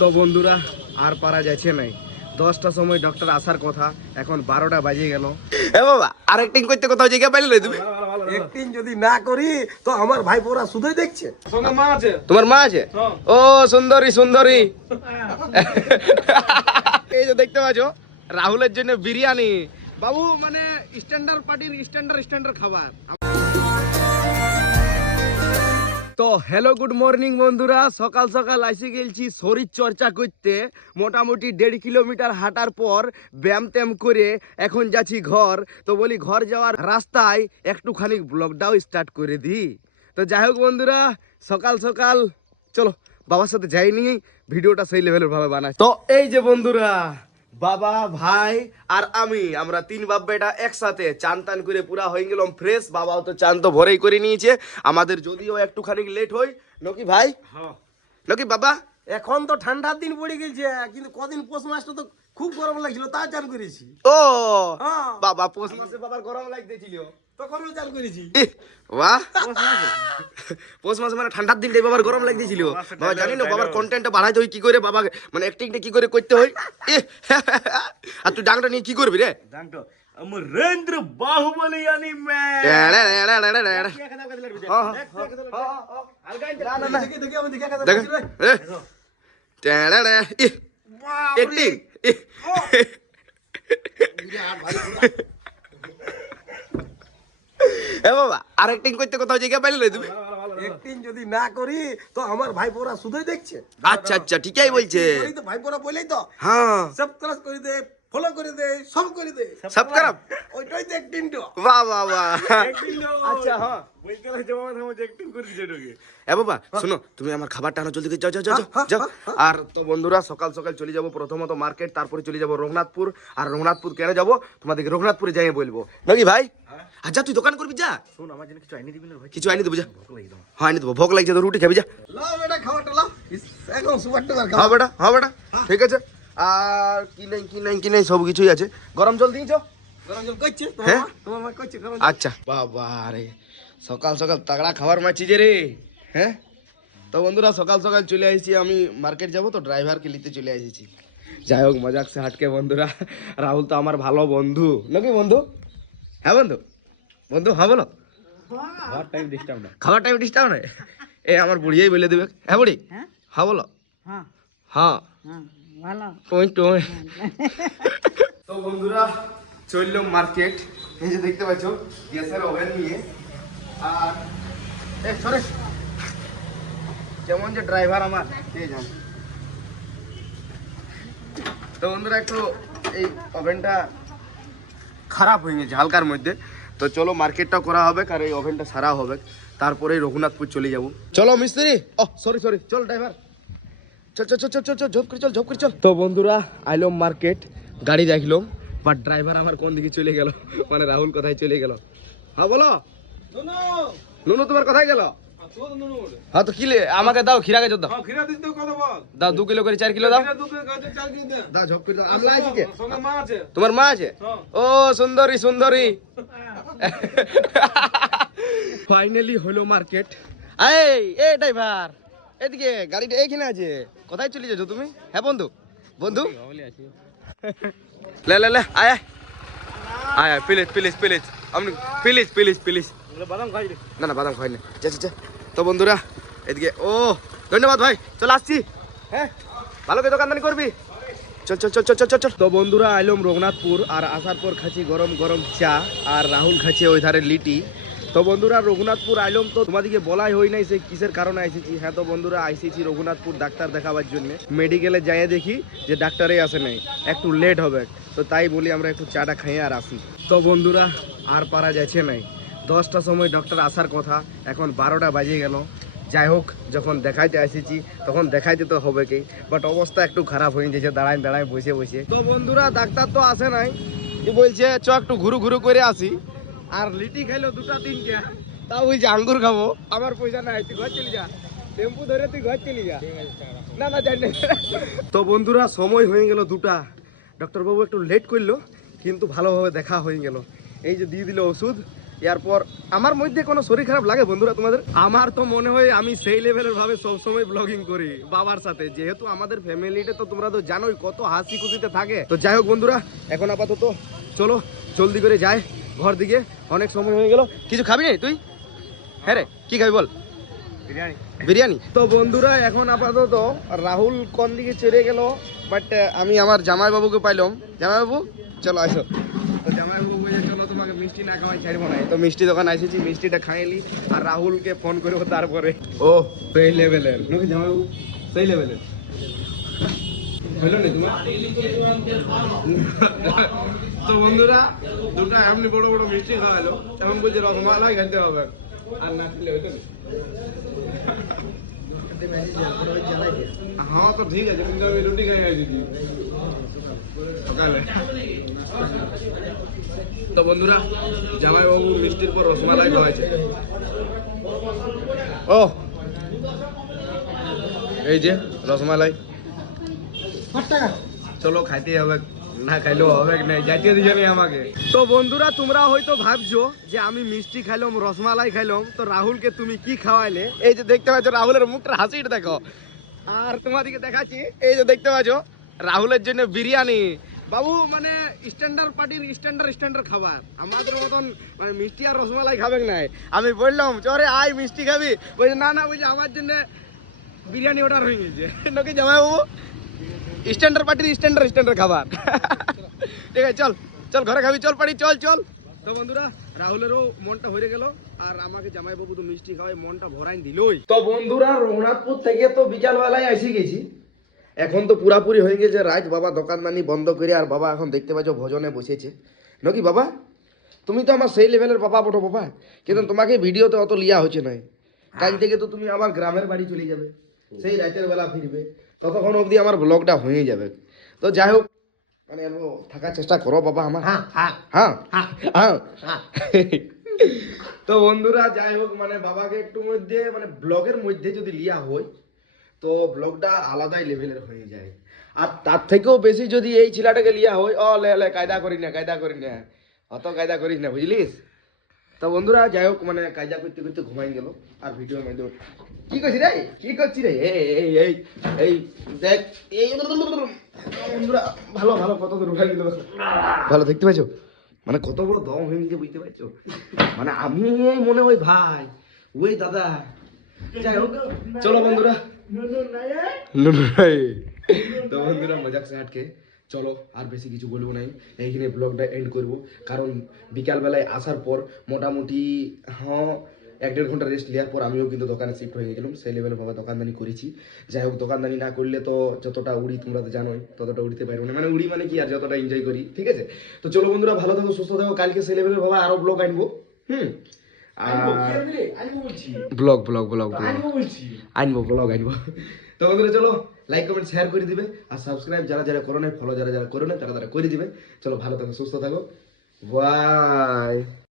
তো বন্ধুরা আর পারা যাচ্ছে নাই। দশটার সময় ডক্টর আসার কথা এখন বারোটা বাজে গেল। এ বাবা আর অ্যাক্টিং করতে কোথাও জায়গা পাইলে তুমি? একদিন যদি না করি তো আমার ভাই পোরা শুধুই দেখছে। সঙ্গে মা আছে। তোমার মা আছে? হ্যাঁ। ও সুন্দরী সুন্দরী। এই যে দেখতে পাচ্ছ রাহুলের জন্য বিরিয়ানি। বাবু মানে স্ট্যান্ডার্ড পার্টির স্ট্যান্ডার্ড স্ট্যান্ডার্ড খাবার। তো হ্যালো গুড মর্নিং বন্ধুরা। সকাল সকাল আসে গেছি শরীর চর্চা করতে। মোটামুটি দেড় কিলোমিটার হাঁটার পর ব্যায়াম ট্যাম করে এখন যাচ্ছি ঘর। তো বলি ঘর যাওয়ার রাস্তায় একটুখানি ব্লগটাও স্টার্ট করে দিই। তো যাই হোক বন্ধুরা, সকাল সকাল, চলো, বাবার সাথে যাইনি, ভিডিওটা সেই লেভেলের ভাবে বানাই তো এই যে বন্ধুরা বাবা ভাই আর আমি। আমরা তিন বাপ বেটা একসাথে চান টান করে পুরা হয়ে গেলাম ফ্রেশ বাবাও তো চান তো ভরেই করে নিয়েছে। আমাদের যদিও একটুখানি লেট হয়। নকি ভাই? নকি বাবা? এখন তো ঠান্ডার দিন পড়ে গেছে কিন্তু কদিন পৌষ মাসটা তো খুব গরম লাগছিল তা চান করেছি ও হ্যাঁ বাবা পৌষ মাসে বাবার গরম লাগতেছিল তখনও চান করেছি ইহ, বাহ পৌষ মাসে মানে ঠান্ডার দিনটাই বাবার গরম লাগতেছিল বাবা জানি না বাবার কন্টেন্টটা বাড়াইতে হয় কি করে বাবা মানে অ্যাক্টিংটা কি করে করতে হয় ইহ, আর তুই ডাংটা নিয়ে কি করবি রে अमरेंद्र बाहुबली यानी मैं হ্যাঁ, দেখি দেখি এ, বাবা আর অ্যাক্টিং করতে কোথাও জায়গা পাইলে তুমি? একদিন যদি না করি তো আমার ভাই পোরা শুধুই দেখছে। আচ্ছা আচ্ছা ঠিকই বলছে। তো ভাই পোরা বলেই তো। হ্যাঁ। সাবস্ক্রাইব করে দে ফলো করে দে সব করে দে। সব খারাপ ওইটাই তো একদিন তো বাহ বাহ। বাহ আচ্ছা হ্যাঁ। বলতে লাগে জমা থামো অ্যাক্টিং করছি সেটাকে এ বাবা শোনো তুমি আমার খাবারটা আনো জলদি যাও যাও যাও যাও, হ্যাঁ, যাও। হ্যাঁ, আর তো বন্ধুরা সকাল সকাল চলে যাব প্রথমত মার্কেট তারপরে চলে যাব রঘুনাথপুর। আর রঘুনাথপুর কেন যাব? তোমাদেরকে রঘুনাথপুরে যাই বলব। নাকি ভাই? আচ্ছা তুই দোকান করবি যা। শোন আমার জন্য কিছু আইনি দিবি না ভাই। কিছু আনি দেবো যা। হ্যাঁ আনি দেবো ভোগ লাগছে তো রুটি খাবি যা। লাও বেটা লাও। ইস, সুপার টুপার হ্যাঁ বেটা হ্যাঁ বেটা। ঠিক আছে। আর কি নাই কি নাই কি নাই সব কিছুই আছে। গরম জল দিয়েছ? হ্যাঁ? আচ্ছা বাবা রে সকাল সকাল তাগড়া খাবার মারছি রে হ্যাঁ তো বন্ধুরা সকাল সকাল চলে আসছি আমি মার্কেট যাব তো ড্রাইভারকে নিতে চলে এসেছি যাই হোক মজাক সে হাটকে বন্ধুরা রাহুল তো আমার ভালো বন্ধু নাকি বন্ধু হ্যাঁ বন্ধু বন্ধু হ্যাঁ বলো খাবার টাইম ডিস্টার্ব না খাবার টাইম ডিস্টার্ব নয় এ আমার বুড়িয়াই বলে দেবে হ্যাঁ বুড়ি হ্যাঁ বলো হ্যাঁ হ্যাঁ ভালো টুই টুই তো বন্ধুরা চললাম মার্কেট। এই যে দেখতে পাচ্ছ গ্যাসের ওভেন নিয়ে। আর এ সরে কেমন যে ড্রাইভার আমার কে জান। তো বন্ধুরা একটু এই ওভেনটা খারাপ হয়ে গেছে হালকার মধ্যে। তো চলো মার্কেটটা করা হবে আর এই ওভেনটা সারা হবে। তারপরে রঘুনাথপুর চলে যাব। চলো মিস্ত্রি। ও সরি সরি চল ড্রাইভার। চল চল চল চল চল চল ঝোপ করে চল ঝোপ করে চল। তো বন্ধুরা আইলাম মার্কেট গাড়ি দেখলাম। বাট ড্রাইভার আমার কোন দিকে চলে গেল? মানে রাহুল কোথায় চলে গেল? হ্যাঁ বলো। নুনু। তোমার কোথায় গেল? হ্যাঁ তো কিলে আমাকে দাও খিরা গাছ দাও। হ্যাঁ দাও দু কিলো করে চার কিলো দাও। দাও ঝোপ করে দাও আমলা আছে কে? সঙ্গে মা আছে। তোমার মা আছে? হ্যাঁ। ও সুন্দরী সুন্দরী। ফাইনালি হলো মার্কেট এই এ ড্রাইভার এদিকে গাড়িটা এইখানে আছে। কোথায় চলে যাচ্ছ তুমি? হ্যাঁ বন্ধু। বন্ধু। লে আয় আয়। আয় আয় প্লিজ প্লিজ প্লিজ আপনি প্লিজ প্লিজ প্লিজ বাদাম খাই না না বাদাম খাই না যা যা, তো বন্ধুরা এদিকে ও ধন্যবাদ ভাই। চল আসছি। হ্যাঁ ভালো করে দোকানদানি করবি। চল চল চল চল চল চল। তো বন্ধুরা আইলাম রঘুনাথপুর আর আসার পর খাচ্ছি গরম গরম চা আর রাহুল খাচ্ছে ওই ধারে লিটি। তো বন্ধুরা, রঘুনাথপুর আইলাম তো তোমাদেরকে বলাই হয় নাই সে কিসের কারণে আইসেছি। হ্যাঁ তো বন্ধুরা, আইসেছি রঘুনাথপুর ডাক্তার দেখাবার জন্য। মেডিকেলে যাই দেখি যে ডাক্তারই আসে নাই। একটু লেট হবে। তো তাই বলি আমরা একটু চাটা খাইয়ে আর আসি। তো বন্ধুরা, আর পারা যাচ্ছে নাই। দশটার সময় ডক্টর আসার কথা। এখন বারোটা বাজে গেল। যাই হোক, যখন দেখাইতে এসেছি তখন দেখাইতে তো হবে কি। বাট অবস্থা একটু খারাপ হয়ে গেছে, দাঁড়ায় দাঁড়ায় বসে বসে। তো বন্ধুরা, ডাক্তার তো আসে নাই। বলছে, চ, একটু ঘুরু ঘুরু করে আসি। আর লিটি খাইলো দুটা তিনটা। তা ওই যে আঙ্গুর খাব। আমার পয়সা নাই তুই ঘর চলে যা। টেম্পু ধরে তুই ঘর চলে যা। না না জানি তো বন্ধুরা সময় হয়ে গেল দুটা। ডক্টর বাবু একটু লেট করল কিন্তু ভালোভাবে দেখা হয়ে গেল। এই যে দিয়ে দিল ওষুধ এরপর আমার মধ্যে কোনো শরীর খারাপ লাগে বন্ধুরা তোমাদের? আমার তো মনে হয় আমি সেই লেভেলের ভাবে সবসময় ব্লগিং করি বাবার সাথে। যেহেতু আমাদের ফ্যামিলিতে তো তোমরা তো জানোই কত হাসি খুশিতে থাকে। তো যাই হোক বন্ধুরা এখন আপাতত চলো জলদি করে যাই। ঘর দিকে অনেক সময় হয়ে গেল। কিছু খাবি না তুই? হ্যাঁ রে কি খাবি বল? বিরিয়ানি। বিরিয়ানি। তো বন্ধুরা এখন আপাতত রাহুল কোন দিকে চড়ে গেল? বাট আমি আমার জামাইবাবুকে পাইলাম। জামাইবাবু চলো আসো তো জামাইবাবু চলো তোমাকে মিষ্টি না খাওয়াই ছাড়বো না। তো মিষ্টি দোকান এসেছি মিষ্টিটা খাইলি আর রাহুলকে ফোন করব তারপরে। ও সেই লেভেলের নাকি জামাইবাবু সেই লেভেলের হইল না তোমার? তো বন্ধুরা, দুটা এমনি বড় বড় মিষ্টি খাওয়ালো এবং বলছে রসমালাই খেতে হবে। আর না খেলে হইতো হ্যাঁ তো ঠিক আছে, কিন্তু আমি রুটি খাই গেছি সকালে। তো বন্ধুরা, জামাইবাবু মিষ্টির পর রসমালাই খাওয়াছে ও, এই যে রসমালাই। চলো খাইতে হবে না খাইলেও হবে না যাইতে দিছনি আমাকে। তো বন্ধুরা তোমরা হয়তো ভাবছ যে আমি মিষ্টি খাইলাম রসমালাই খাইলাম। তো রাহুলকে তুমি কি খাওয়াইলে? এই যে দেখতে পাচ্ছ রাহুলের মুখটা হাসিটা দেখো। আর তোমাদেরকে দেখাচ্ছি এই যে দেখতে পাচ্ছ রাহুলের জন্য বিরিয়ানি। বাবু মানে স্ট্যান্ডার্ড পার্টির স্ট্যান্ডার্ড স্ট্যান্ডার্ড খাবার। আমাদের মতন মানে মিষ্টি আর রসমালাই খাবেন নাই? আমি বললাম চরে আয় মিষ্টি খাবি। বলছে না না বলছে আমার জন্য বিরিয়ানি অর্ডার হয়ে গেছে। নাকি জামাই বাবু স্ট্যান্ডার্ড পার্টির স্ট্যান্ডার্ড স্ট্যান্ডার্ড খাবার। ঠিক আছে চল চল ঘরে খাবি চল পারি চল চল। তো বন্ধুরা রাহুলেরও মনটা হয়ে গেল আর আমাকে জামাই বাবু তো মিষ্টি খাওয়াই মনটা ভরাই দিলই তো বন্ধুরা রঘুনাথপুর থেকে তো বিকাল বেলায় এসে গেছি। এখন তো পুরাপুরি হয়ে গেছে রাত বাবা দোকানদানি বন্ধ করে আর বাবা এখন দেখতে পাচ্ছ ভোজনে বসেছে। নাকি বাবা? তুমি তো আমার সেই লেভেলের বাবা বটো বাবা। কিন্তু তোমাকে ভিডিওতে অত লিয়া হচ্ছে নাই। কাল থেকে তো তুমি আমার গ্রামের বাড়ি চলে যাবে। সেই রাতের বেলা ফিরবে। ততক্ষণ অবধি আমার ব্লগটা হয়ে যাবে। তো যাই হোক মানে থাকার চেষ্টা করো বাবা আমার। হ্যাঁ হ্যাঁ। হ্যাঁ হ্যাঁ। হ্যাঁ। হ্যাঁ। তো বন্ধুরা যাই হোক মানে বাবাকে একটু মধ্যে মানে ব্লগের মধ্যে যদি লিয়া হয় তো ব্লগটা আলাদাই লেভেলের হয়ে যায়। আর তার থেকেও বেশি যদি এই ছেলেটাকে লিয়া হয় ও লে লে কায়দা করি না কায়দা করি না। অত কায়দা করিস না বুঝলিস? তো বন্ধুরা যাই হোক মানে কায়দা করতে করতে ঘুমাই গেল আর ভিডিও মধ্যে কি করছি রে? কি করছি রে? এই এই এই দেখ এই বন্ধুরা ভালো ভালো কত দূর উঠাই গেল ভালো দেখতে পাইছো? মানে কত বড় দম হয়ে গেছে বুঝতে পারছ? মানে আমি মনে হয় ভাই ওই দাদা। যাই হোক চলো বন্ধুরা। তো বন্ধুরা মজাক সে আটকে চলো আর বেশি কিছু বলব নাই এইখানে ব্লগটা এন্ড করব। কারণ বিকালবেলায় আসার পর মোটামুটি হ্যাঁ এক দেড় ঘণ্টা রেস্ট নেওয়ার পর আমিও কিন্তু দোকানে শিফট হয়ে গেছিলাম। সেই লেভেলে বাবা দোকানদানি করেছি। যাই হোক দোকানদানি না করলে তো যতটা উড়ি তোমরা তো জানোই ততটা উড়িতে পারব না। মানে উড়ি মানে কি আর যতটা এনজয় করি ঠিক আছে? তো চলো বন্ধুরা ভালো থাকো সুস্থ থাকো। কালকে সেই লেভেলের বাবা আরও ব্লগ আনব। হুম? ব্লগ ব্লগ ব্লগ আনব ব্লগ আনব। তো বন্ধুরা চলো। লাইক কমেন্ট শেয়ার করে দিবে। আর সাবস্ক্রাইব যারা যারা করো নাই ফলো যারা যারা করো নাই, তারা তারা করে দিবে। চলো ভালো থাকো, সুস্থ থাকো। বাই